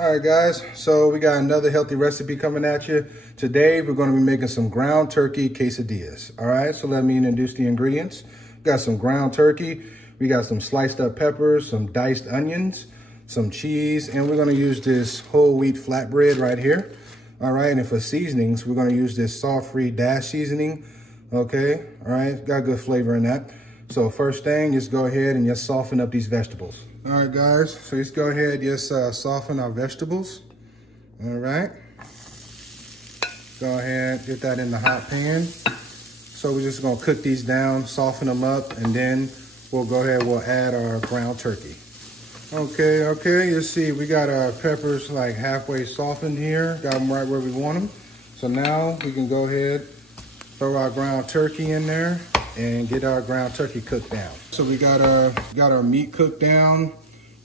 All right, guys, so we got another healthy recipe coming at you. Today, we're gonna be making some ground turkey quesadillas. All right, so let me introduce the ingredients. We got some ground turkey, we got some sliced up peppers, some diced onions, some cheese, and we're gonna use this whole wheat flatbread right here. All right, and for seasonings, we're gonna use this salt-free dash seasoning. Okay, all right, got good flavor in that. So first thing, just go ahead and just soften up these vegetables. All right, guys, so let's go ahead, just soften our vegetables. All right. Go ahead, get that in the hot pan. So we're just gonna cook these down, soften them up, and then we'll go ahead, we'll add our ground turkey. Okay, you see we got our peppers like halfway softened here, got them right where we want them. So now we can go ahead, throw our ground turkey in there and get our ground turkey cooked down. So we got our meat cooked down.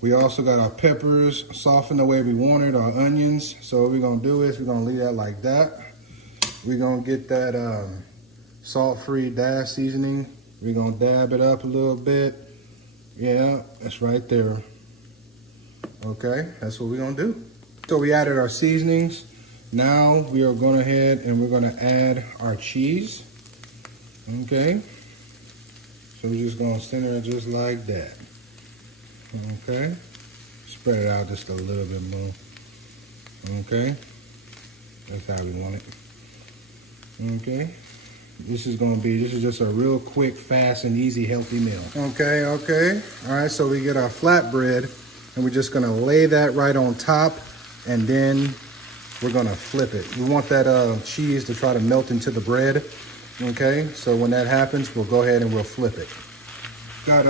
We also got our peppers softened the way we wanted, our onions. So what we're gonna do is we're gonna leave that like that. We're gonna get that salt-free dash seasoning. We're gonna dab it up a little bit. Yeah, that's right there. Okay, that's what we're gonna do. So we added our seasonings. Now we are going ahead and we're gonna add our cheese. Okay, so we're just gonna center it just like that. Okay, spread it out just a little bit more. Okay, that's how we want it. Okay, this is just a real quick, fast, and easy, healthy meal. Okay, all right, so we get our flatbread and we're just gonna lay that right on top, and then we're gonna flip it. We want that cheese to try to melt into the bread. Okay, so when that happens, we'll go ahead and we'll flip it. Got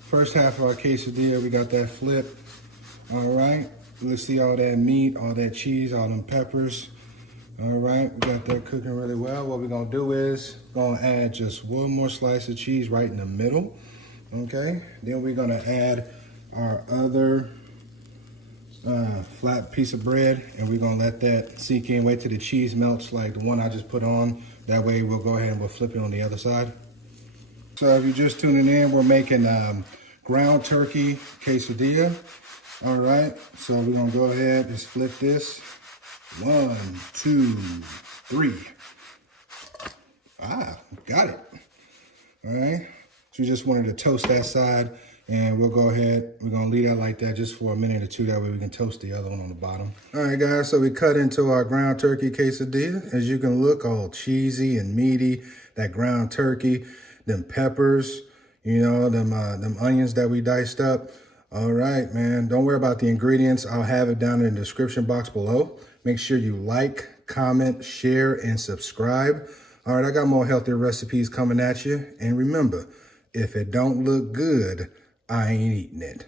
first half of our quesadilla, we got that flip. All right, let's see all that meat, all that cheese, all them peppers. All right, we got that cooking really well. What we're gonna do is gonna add just one more slice of cheese right in the middle. Okay, then we're gonna add our other flat piece of bread, and we're gonna let that sink in, wait till the cheese melts like the one I just put on. That way we'll go ahead and we'll flip it on the other side. So if you're just tuning in, we're making ground turkey quesadilla. All right, so we're gonna go ahead, just flip this. 1, 2, 3. Got it. All right, so we just wanted to toast that side, and we'll go ahead, we're gonna leave that like that just for a minute or two, that way we can toast the other one on the bottom. All right, guys, so we cut into our ground turkey quesadilla. As you can look, all cheesy and meaty, that ground turkey, them peppers, you know, them onions that we diced up. All right, man, don't worry about the ingredients. I'll have it down in the description box below. Make sure you like, comment, share, and subscribe. All right, I got more healthy recipes coming at you. And remember, if it don't look good, I ain't eating it.